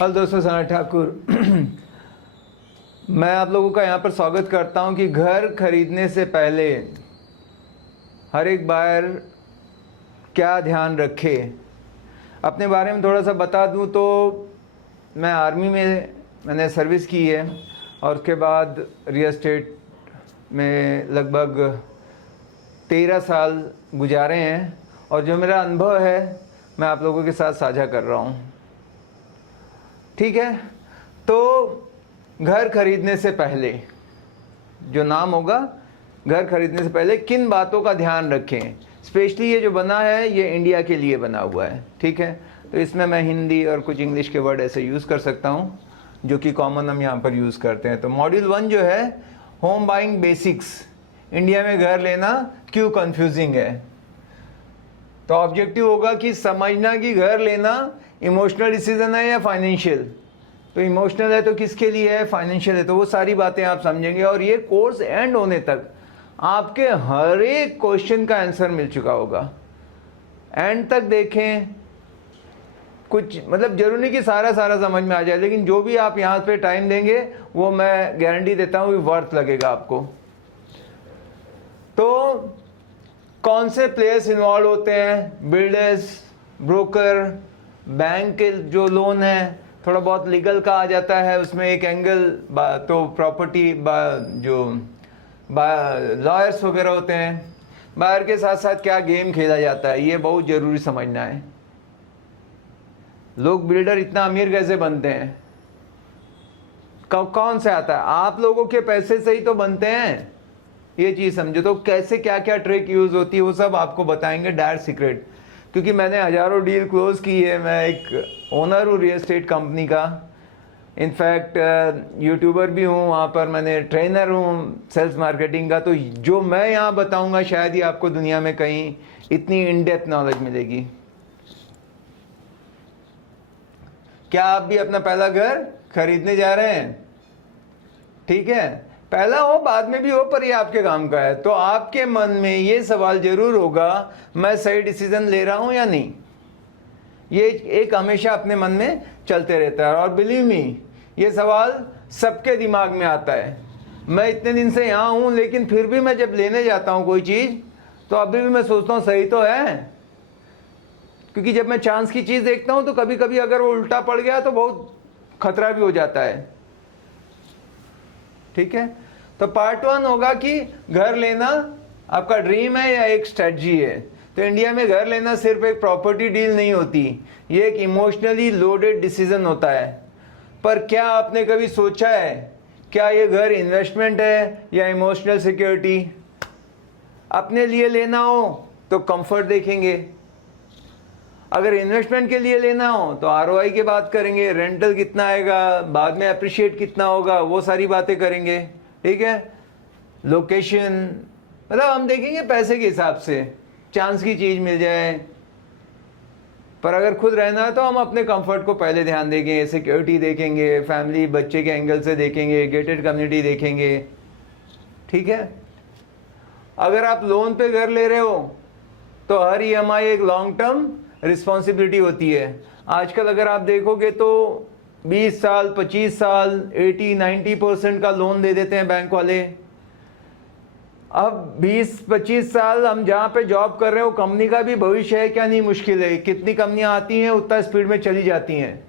Hello दोस्तों, सना ठाकुर। मैं आप लोगों का यहाँ पर स्वागत करता हूँ कि घर खरीदने से पहले हर एक बार क्या ध्यान रखे। अपने बारे में थोड़ा सा बता दूँ तो मैं आर्मी में मैंने सर्विस की है और उसके बाद रियल एस्टेट में लगभग 13 साल गुजारे हैं और जो मेरा अनुभव है मैं आप लोगों के साथ साझा कर रहा हूँ। ठीक है, तो घर खरीदने से पहले जो नाम होगा, घर खरीदने से पहले किन बातों का ध्यान रखें। स्पेशली ये जो बना है ये इंडिया के लिए बना हुआ है, ठीक है। तो इसमें मैं हिंदी और कुछ इंग्लिश के वर्ड ऐसे यूज़ कर सकता हूँ जो कि कॉमन हम यहाँ पर यूज़ करते हैं। तो मॉड्यूल 1 जो है होम बाइंग बेसिक्स, इंडिया में घर लेना क्यों कंफ्यूजिंग है। तो ऑब्जेक्टिव होगा कि समझना कि घर लेना इमोशनल डिसीजन है या फाइनेंशियल। तो इमोशनल है तो किसके लिए है, फाइनेंशियल है तो वो सारी बातें आप समझेंगे और ये कोर्स एंड होने तक आपके हर एक क्वेश्चन का आंसर मिल चुका होगा। एंड तक देखें, कुछ मतलब जरूरी नहीं कि सारा समझ में आ जाए, लेकिन जो भी आप यहाँ पे टाइम देंगे वो मैं गारंटी देता हूँ वर्थ लगेगा आपको। तो कौन से प्लेयर्स इन्वॉल्व होते हैं, बिल्डर्स, ब्रोकर, बैंक के जो लोन है, थोड़ा बहुत लीगल का आ जाता है उसमें एक एंगल, तो प्रॉपर्टी जो लॉयर्स वगैरह होते हैं, बाहर के साथ साथ क्या गेम खेला जाता है ये बहुत ज़रूरी समझना है। लोग बिल्डर इतना अमीर कैसे बनते हैं, कौन से आता है, आप लोगों के पैसे से ही तो बनते हैं, ये चीज़ समझो। तो कैसे क्या क्या ट्रिक यूज़ होती है वो सब आपको बताएंगे, डायरेक्ट सीक्रेट, क्योंकि मैंने हज़ारों डील क्लोज की है। मैं एक ओनर हूँ रियल एस्टेट कंपनी का, इनफैक्ट यूट्यूबर भी हूँ, वहाँ पर मैंने ट्रेनर हूँ सेल्स मार्केटिंग का। तो जो मैं यहाँ बताऊँगा शायद ही आपको दुनिया में कहीं इतनी इन डेप्थ नॉलेज मिलेगी। क्या आप भी अपना पहला घर खरीदने जा रहे हैं? ठीक है, पहला हो बाद में भी हो पर ये आपके काम का है। तो आपके मन में ये सवाल जरूर होगा, मैं सही डिसीजन ले रहा हूं या नहीं। ये एक हमेशा अपने मन में चलते रहता है और बिलीव मी ये सवाल सबके दिमाग में आता है। मैं इतने दिन से यहाँ हूँ लेकिन फिर भी मैं जब लेने जाता हूँ कोई चीज़ तो अभी भी मैं सोचता हूँ सही तो है, क्योंकि जब मैं चांस की चीज़ देखता हूँ तो कभी कभी अगर वो उल्टा पड़ गया तो बहुत खतरा भी हो जाता है। ठीक है, तो पार्ट 1 होगा कि घर लेना आपका ड्रीम है या एक स्ट्रेटजी है। तो इंडिया में घर लेना सिर्फ एक प्रॉपर्टी डील नहीं होती, ये एक इमोशनली लोडेड डिसीजन होता है। पर क्या आपने कभी सोचा है क्या ये घर इन्वेस्टमेंट है या इमोशनल सिक्योरिटी? अपने लिए लेना हो तो कंफर्ट देखेंगे, अगर इन्वेस्टमेंट के लिए लेना हो तो आरओआई की बात करेंगे, रेंटल कितना आएगा, बाद में अप्रिशिएट कितना होगा, वो सारी बातें करेंगे। ठीक है, लोकेशन, मतलब हम देखेंगे पैसे के हिसाब से, चांस की चीज़ मिल जाए। पर अगर खुद रहना है तो हम अपने कंफर्ट को पहले ध्यान देंगे, सिक्योरिटी देखेंगे, फैमिली बच्चे के एंगल से देखेंगे, गेटेड कम्युनिटी देखेंगे। ठीक है, अगर आप लोन पे घर ले रहे हो तो हर ईएमआई एक लॉन्ग टर्म रिस्पॉन्सिबिलिटी होती है। आजकल अगर आप देखोगे तो 20 साल 25 साल 80-90% का लोन दे देते हैं बैंक वाले। अब 20-25 साल हम जहाँ पे जॉब कर रहे हो कंपनी का भी भविष्य है क्या, नहीं मुश्किल है। कितनी कंपनियाँ आती हैं उतना स्पीड में चली जाती हैं,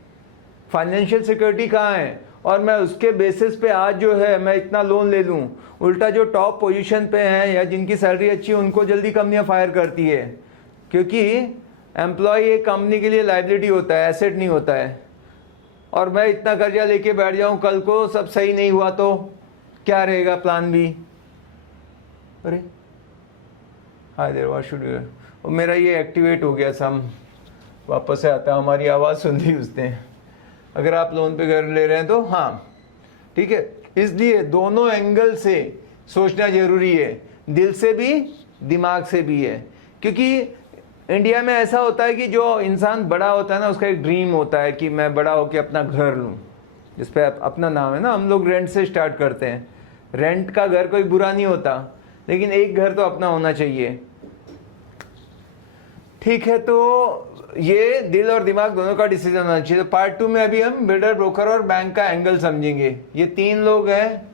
फाइनेंशियल सिक्योरिटी कहाँ है। और मैं उसके बेसिस पे आज जो है मैं इतना लोन ले लूँ, उल्टा जो टॉप पोजीशन पे हैं या जिनकी सैलरी अच्छी है उनको जल्दी कंपनियाँ फायर करती है, क्योंकि एम्प्लॉय एक कंपनी के लिए लाइबिलिटी होता है, एसेट नहीं होता है। और मैं इतना कर्जा लेके बैठ जाऊँ, कल को सब सही नहीं हुआ तो क्या रहेगा प्लान बी। अरे hi there, what should you, मेरा ये एक्टिवेट हो गया, सम वापस से आता है, हमारी आवाज़ सुन ली उसने। अगर आप लोन पे घर ले रहे हैं तो हाँ ठीक है, इसलिए दोनों एंगल से सोचना ज़रूरी है, दिल से भी दिमाग से भी है। क्योंकि इंडिया में ऐसा होता है कि जो इंसान बड़ा होता है ना उसका एक ड्रीम होता है कि मैं बड़ा होकर अपना घर लूँ जिस पे अपना नाम है ना। हम लोग रेंट से स्टार्ट करते हैं, रेंट का घर कोई बुरा नहीं होता, लेकिन एक घर तो अपना होना चाहिए। ठीक है, तो ये दिल और दिमाग दोनों का डिसीजन होना चाहिए। तो पार्ट 2 में अभी हम बिल्डर, ब्रोकर और बैंक का एंगल समझेंगे। ये 3 लोग हैं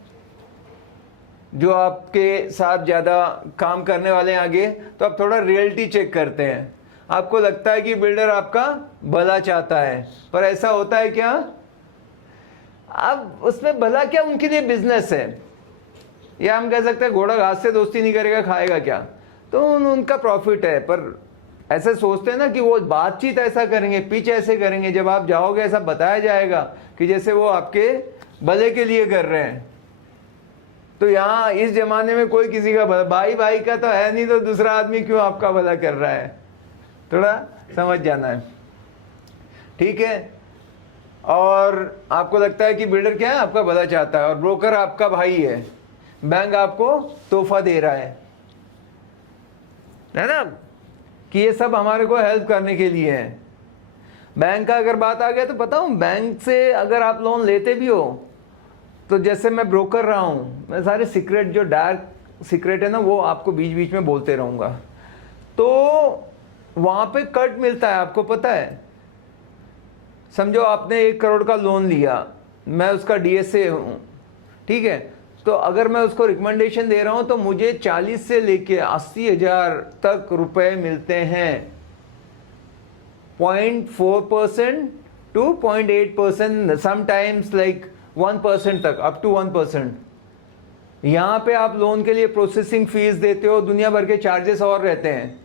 जो आपके साथ ज़्यादा काम करने वाले हैं आगे। तो अब थोड़ा रियलिटी चेक करते हैं। आपको लगता है कि बिल्डर आपका भला चाहता है, पर ऐसा होता है क्या? अब उसमें भला क्या, उनके लिए बिजनेस है, या हम कह सकते हैं घोड़ा घास से दोस्ती नहीं करेगा खाएगा क्या, तो उनका प्रॉफिट है। पर ऐसे सोचते हैं ना कि वो बातचीत ऐसा करेंगे, पिच ऐसे करेंगे, जब आप जाओगे ऐसा बताया जाएगा कि जैसे वो आपके भले के लिए कर रहे हैं। तो यहाँ इस जमाने में कोई किसी का भला, भाई भाई का तो है नहीं, तो दूसरा आदमी क्यों आपका भला कर रहा है? थोड़ा समझ जाना है, ठीक है। और आपको लगता है कि बिल्डर क्या है, आपका भला चाहता है, और ब्रोकर आपका भाई है, बैंक आपको तोहफा दे रहा है ना, कि ये सब हमारे को हेल्प करने के लिए है। बैंक का अगर बात आ गया तो बताऊं, बैंक से अगर आप लोन लेते भी हो तो जैसे मैं ब्रोकर रहा हूँ, मैं सारे सीक्रेट, जो डार्क सीक्रेट है ना, वो आपको बीच बीच में बोलते रहूँगा। तो वहाँ पे कट मिलता है, आपको पता है। समझो आपने 1 करोड़ का लोन लिया, मैं उसका DSA हूँ, ठीक है। तो अगर मैं उसको रिकमेंडेशन दे रहा हूँ तो मुझे 40 से लेके 80,000 तक रुपए मिलते हैं, 0.4% to 0.8%, समटाइम्स लाइक 1% तक, अप टू 1%। यहाँ पे आप लोन के लिए प्रोसेसिंग फीस देते हो, दुनिया भर के चार्जेस और रहते हैं।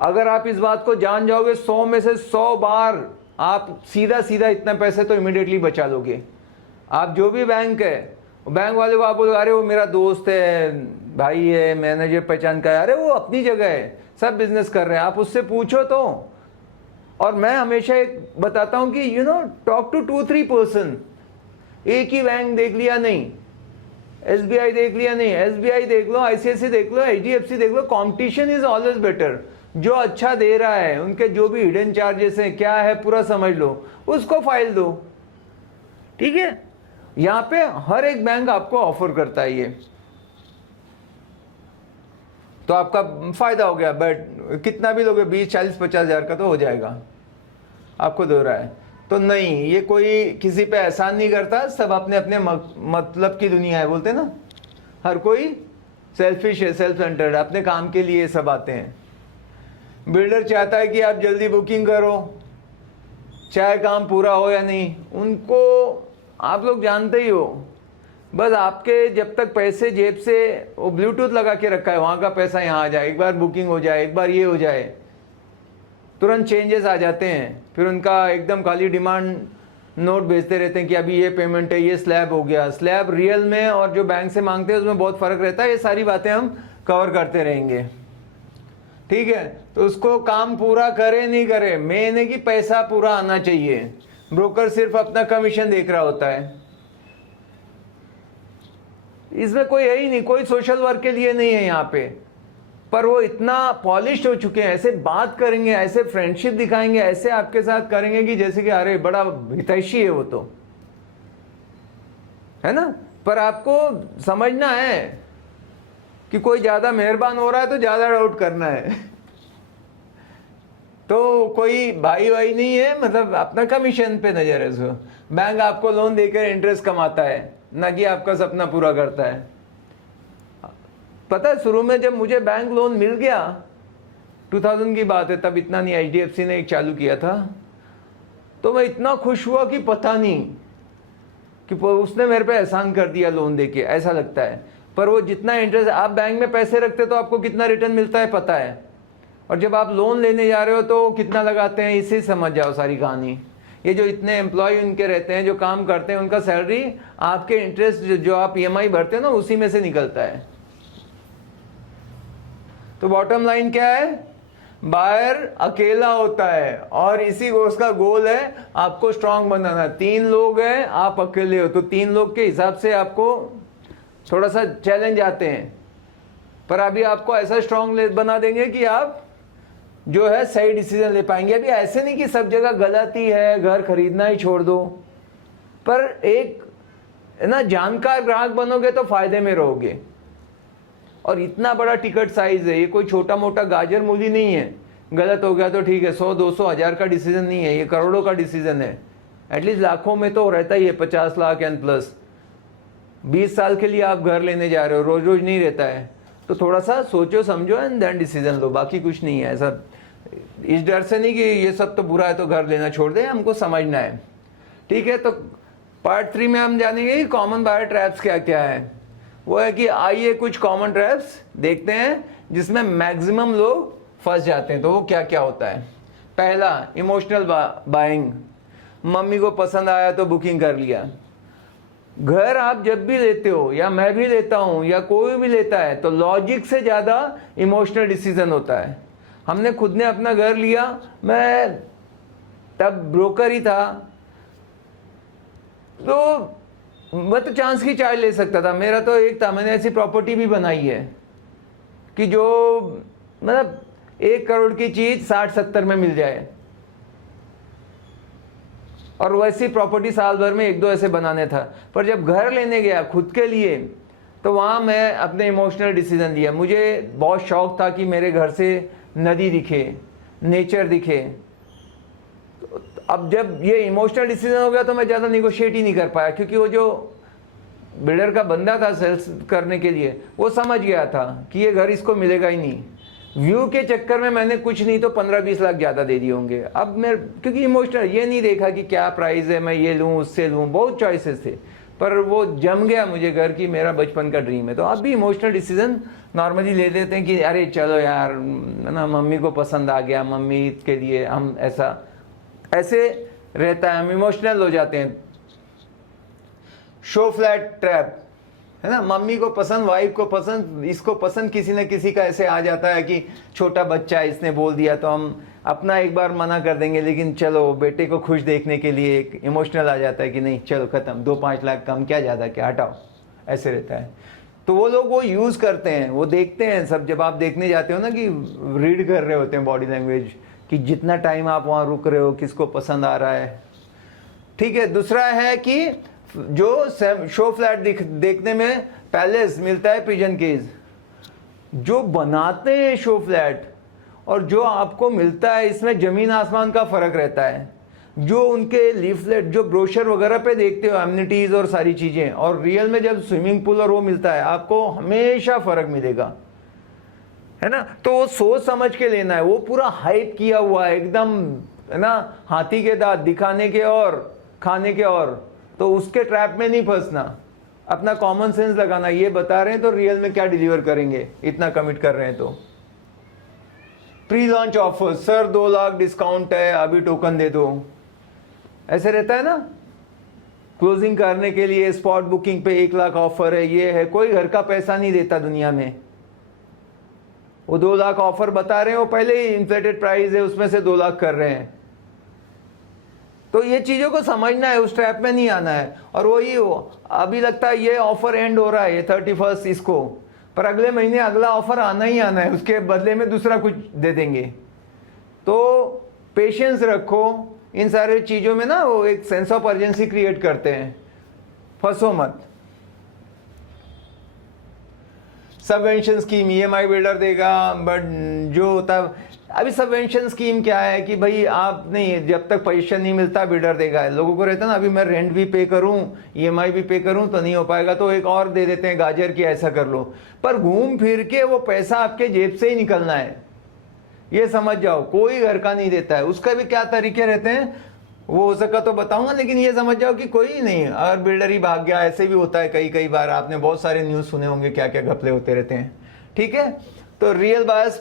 अगर आप इस बात को जान जाओगे, 100 में से 100 बार आप सीधा सीधा इतना पैसे तो इमीडिएटली बचा लोगे। आप जो भी बैंक है, बैंक वाले को आप बोलो अरे वो मेरा दोस्त है, भाई है, मैनेजर पहचान का है, अरे वो अपनी जगह है, सब बिजनेस कर रहे हैं, आप उससे पूछो तो। और मैं हमेशा एक बताता हूँ कि टॉक टू 2-3 पर्सन। एक ही बैंक देख लिया नहीं, SBI देख लिया नहीं, SBI देख लो, ICICI देख लो, HDFC देख लो, कंपटीशन इज ऑलवेज बेटर। जो अच्छा दे रहा है, उनके जो भी हिडन चार्जेस हैं क्या है पूरा समझ लो, उसको फाइल दो, ठीक है। यहाँ पे हर एक बैंक आपको ऑफर करता है ये, तो आपका फायदा हो गया। बट कितना भी लोगे, 20, 40, 50 हजार का तो हो जाएगा, आपको दे रहा है तो नहीं। ये कोई किसी पे एहसान नहीं करता, सब अपने अपने मतलब की दुनिया है, बोलते ना, हर कोई सेल्फिश है, सेल्फ सेंटर्ड, अपने काम के लिए सब आते हैं। बिल्डर चाहता है कि आप जल्दी बुकिंग करो, चाहे काम पूरा हो या नहीं, उनको आप लोग जानते ही हो, बस आपके जब तक पैसे जेब से, वो ब्लूटूथ लगा के रखा है, वहाँ का पैसा यहाँ आ जाए, एक बार बुकिंग हो जाए, एक बार ये हो जाए, तुरंत चेंजेस आ जाते हैं। फिर उनका एकदम खाली डिमांड नोट भेजते रहते हैं कि अभी ये पेमेंट है, ये स्लैब हो गया। स्लैब रियल में और जो बैंक से मांगते हैं उसमें बहुत फ़र्क रहता है। ये सारी बातें हम कवर करते रहेंगे, ठीक है। तो उसको काम पूरा करे नहीं करे, मेन है कि पैसा पूरा आना चाहिए। ब्रोकर सिर्फ अपना कमीशन देख रहा होता है, इसमें कोई है ही नहीं, कोई सोशल वर्क के लिए नहीं है यहाँ पे। पर वो इतना पॉलिश हो चुके हैं, ऐसे बात करेंगे, ऐसे फ्रेंडशिप दिखाएंगे, ऐसे आपके साथ करेंगे कि जैसे कि अरे बड़ा हितैषी है वो, तो है ना। पर आपको समझना है कि कोई ज्यादा मेहरबान हो रहा है तो ज्यादा डाउट करना है। तो कोई भाई भाई नहीं है, मतलब अपना कमीशन पे नजर है उसको। बैंक आपको लोन देकर इंटरेस्ट कमाता है, ना कि आपका सपना पूरा करता है। पता है शुरू में जब मुझे बैंक लोन मिल गया, 2000 की बात है, तब इतना नहीं, HDFC ने एक चालू किया था, तो मैं इतना खुश हुआ कि पता नहीं कि उसने मेरे पे एहसान कर दिया लोन देके, ऐसा लगता है। पर वो जितना इंटरेस्ट, आप बैंक में पैसे रखते तो आपको कितना रिटर्न मिलता है पता है, और जब आप लोन लेने जा रहे हो तो कितना लगाते हैं, इसे समझ जाओ सारी कहानी। ये जो इतने एम्प्लॉय उनके रहते हैं जो काम करते हैं, उनका सैलरी आपके इंटरेस्ट जो आप EMI भरते हो ना, उसी में से निकलता है। तो बॉटम लाइन क्या है, बायर अकेला होता है और इसी को उसका गोल है आपको स्ट्रांग बनाना। 3 लोग हैं, आप अकेले हो, तो 3 लोग के हिसाब से आपको थोड़ा सा चैलेंज आते हैं, पर अभी आपको ऐसा स्ट्रांग बना देंगे कि आप जो है सही डिसीजन ले पाएंगे। अभी ऐसे नहीं कि सब जगह गलत ही है, घर खरीदना ही छोड़ दो, पर एक ना जानकार ग्राहक बनोगे तो फायदे में रहोगे। और इतना बड़ा टिकट साइज है, ये कोई छोटा मोटा गाजर मूली नहीं है। गलत हो गया तो ठीक है, 100 200 1000 का डिसीजन नहीं है, ये करोड़ों का डिसीजन है। एटलीस्ट लाखों में तो रहता ही है, 50 लाख एंड प्लस। 20 साल के लिए आप घर लेने जा रहे हो, रोज रोज नहीं रहता है, तो थोड़ा सा सोचो समझो एंड देन डिसीजन लो, बाकी कुछ नहीं है। ऐसा इस डर से नहीं कि ये सब तो बुरा है तो घर लेना छोड़ दे, हमको समझना है। ठीक है, तो पार्ट 3 में हम जानेंगे कि कॉमन बायर ट्रैप्स क्या क्या है। वो है कि आइए कुछ कॉमन ट्रैप्स देखते हैं जिसमें मैक्सिमम लोग फंस जाते हैं। तो वो क्या क्या होता है। पहला, इमोशनल बाइंग। मम्मी को पसंद आया तो बुकिंग कर लिया। घर आप जब भी लेते हो, या मैं भी लेता हूं, या कोई भी लेता है, तो लॉजिक से ज्यादा इमोशनल डिसीजन होता है। हमने खुद ने अपना घर लिया, मैं तब ब्रोकर ही था, तो मैं तो चांस की चाय ले सकता था। मेरा तो एक था, मैंने ऐसी प्रॉपर्टी भी बनाई है कि जो मतलब 1 करोड़ की चीज 60-70 में मिल जाए, और वैसी प्रॉपर्टी साल भर में 1-2 ऐसे बनाने था। पर जब घर लेने गया खुद के लिए, तो वहाँ मैं अपने इमोशनल डिसीजन लिया। मुझे बहुत शौक था कि मेरे घर से नदी दिखे, नेचर दिखे। अब जब ये इमोशनल डिसीजन हो गया तो मैं ज़्यादा निगोशिएट ही नहीं कर पाया, क्योंकि वो जो बिल्डर का बंदा था सेल्स करने के लिए, वो समझ गया था कि ये घर इसको मिलेगा ही नहीं। व्यू के चक्कर में मैंने कुछ नहीं तो 15-20 लाख ज़्यादा दे दिए होंगे। अब मैं, क्योंकि इमोशनल ये नहीं देखा कि क्या प्राइस है, मैं ये लूँ उससे लूँ, बहुत चॉइसेस थे, पर वो जम गया मुझे घर की, मेरा बचपन का ड्रीम है। तो अब भी इमोशनल डिसीजन नॉर्मली ले लेते हैं कि अरे चलो यार ना, मम्मी को पसंद आ गया, मम्मी के लिए हम ऐसे रहता है, हम इमोशनल हो जाते हैं। शो फ्लैट ट्रैप है ना, मम्मी को पसंद, वाइफ को पसंद, इसको पसंद, किसी न किसी का ऐसे आ जाता है कि छोटा बच्चा है इसने बोल दिया तो हम अपना एक बार मना कर देंगे, लेकिन चलो बेटे को खुश देखने के लिए एक इमोशनल आ जाता है कि नहीं चलो खत्म, 2-5 लाख कम, क्या ज़्यादा क्या, हटाओ, ऐसे रहता है। तो वो लोग वो यूज़ करते हैं, वो देखते हैं सब। जब आप देखने जाते हो ना कि रीड कर रहे होते हैं बॉडी लैंग्वेज, कि जितना टाइम आप वहाँ रुक रहे हो, किसको पसंद आ रहा है। ठीक है, दूसरा है कि जो शो फ्लैट देखने में पैलेस मिलता है पिजन केज, जो बनाते हैं शो फ्लैट और जो आपको मिलता है, इसमें जमीन आसमान का फर्क रहता है। जो उनके लीफलेट, जो ब्रोशर वगैरह पे देखते हो एमिनिटीज और सारी चीजें, और रियल में जब स्विमिंग पूल और वो मिलता है, आपको हमेशा फर्क मिलेगा, है ना। तो वो सोच समझ के लेना है। वो पूरा हाइप किया हुआ है एकदम, है ना, हाथी के दांत दिखाने के और खाने के, और तो उसके ट्रैप में नहीं फंसना, अपना कॉमन सेंस लगाना। ये बता रहे हैं तो रियल में क्या डिलीवर करेंगे, इतना कमिट कर रहे हैं तो। Pre launch offer, sir 2 lakh discount है, अभी टोकन दे दो, ऐसे रहता है ना। क्लोजिंग करने के लिए स्पॉट बुकिंग पे 1 लाख ऑफर है, ये है। कोई घर का पैसा नहीं देता दुनिया में। वो 2 लाख ऑफर बता रहे हैं, वो पहले ही इन्फ्लेटेड प्राइस है, उसमें से 2 लाख कर रहे हैं। तो ये चीज़ों को समझना है, उस ट्रैप में नहीं आना है। और वही अभी लगता है ये ऑफर एंड हो रहा है, ये 31 इसको, पर अगले महीने अगला ऑफर आना ही आना है, उसके बदले में दूसरा कुछ दे देंगे। तो पेशेंस रखो इन सारे चीज़ों में ना, वो एक सेंस ऑफ अर्जेंसी क्रिएट करते हैं, फंसो मत। सबवेंशन स्कीम, EMI बिल्डर देगा, बट जो होता है अभी सबवेंशन स्कीम क्या है कि भाई आप नहीं, जब तक पोजीशन नहीं मिलता बिल्डर देगा। लोगों को रहता है ना, अभी मैं रेंट भी पे करूं, EMI भी पे करूं तो नहीं हो पाएगा, तो एक और दे देते हैं गाजर की, ऐसा कर लो। पर घूम फिर के वो पैसा आपके जेब से ही निकलना है, ये समझ जाओ। कोई घर का नहीं देता है, उसका भी क्या तरीके रहते हैं वो हो सका तो बताऊंगा, लेकिन ये समझ जाओ कि कोई नहीं, और बिल्डर ही भाग गया, ऐसे भी होता है कई बार। आपने बहुत सारे न्यूज़ सुने होंगे, क्या क्या घपले होते रहते हैं। ठीक है, तो रियल बायर्स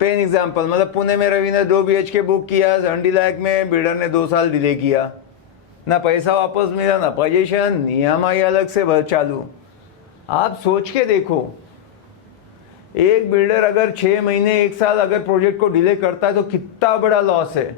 पेन एग्जाम्पल, मतलब पुणे में रवि ने 2 BHK बुक किया 70 लाख में, बिल्डर ने 2 साल डिले किया, ना पैसा वापस मिला, ना पोजीशन, EMI अलग से चालू। आप सोच के देखो, एक बिल्डर अगर 6 महीने 1 साल अगर प्रोजेक्ट को डिले करता है तो कितना बड़ा लॉस है।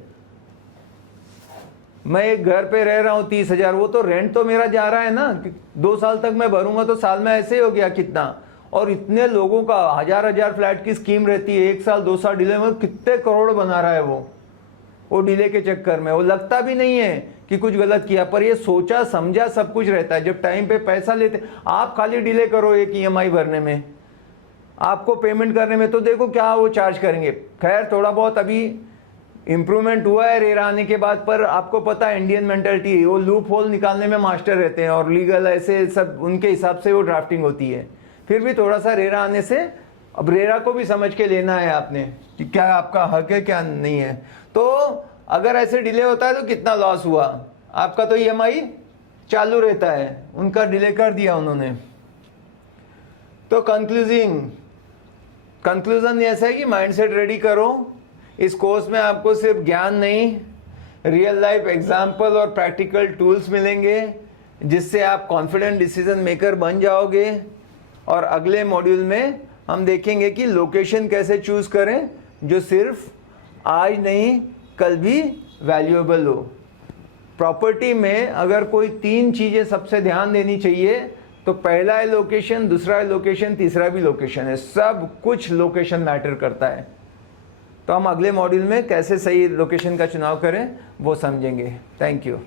मैं एक घर पे रह रहा हूँ 30,000, वो तो रेंट तो मेरा जा रहा है ना, 2 साल तक मैं भरूंगा तो साल में ऐसे ही हो गया कितना। और इतने लोगों का 1000 फ्लैट की स्कीम रहती है, 1 साल 2 साल डिले में कितने करोड़ बना रहा है वो डिले के चक्कर में। वो लगता भी नहीं है कि कुछ गलत किया, पर ये सोचा समझा सब कुछ रहता है। जब टाइम पे पैसा लेते, आप खाली डिले करो एक EMI भरने में, आपको पेमेंट करने में तो देखो क्या वो चार्ज करेंगे। खैर थोड़ा बहुत अभी इम्प्रूवमेंट हुआ है रेरा आने के बाद, पर आपको पता है इंडियन मेंटालिटी, वो लूप होल निकालने में मास्टर रहते हैं और लीगल ऐसे सब उनके हिसाब से वो ड्राफ्टिंग होती है। फिर भी थोड़ा सा रेरा आने से अब रेरा को भी समझ के लेना है आपने कि क्या आपका हक है क्या नहीं है। तो अगर ऐसे डिले होता है तो कितना लॉस हुआ आपका, तो ईएमआई चालू रहता है, उनका डिले कर दिया उन्होंने। तो कंक्लूजन ऐसा है कि माइंडसेट रेडी करो। इस कोर्स में आपको सिर्फ ज्ञान नहीं, रियल लाइफ एग्जाम्पल और प्रैक्टिकल टूल्स मिलेंगे जिससे आप कॉन्फिडेंट डिसीजन मेकर बन जाओगे। और अगले मॉड्यूल में हम देखेंगे कि लोकेशन कैसे चूज करें जो सिर्फ आज नहीं कल भी वैल्यूएबल हो। प्रॉपर्टी में अगर कोई 3 चीज़ें सबसे ध्यान देनी चाहिए तो पहला है लोकेशन, दूसरा है लोकेशन, तीसरा भी लोकेशन है। सब कुछ लोकेशन मैटर करता है। तो हम अगले मॉड्यूल में कैसे सही लोकेशन का चुनाव करें वो समझेंगे। Thank you.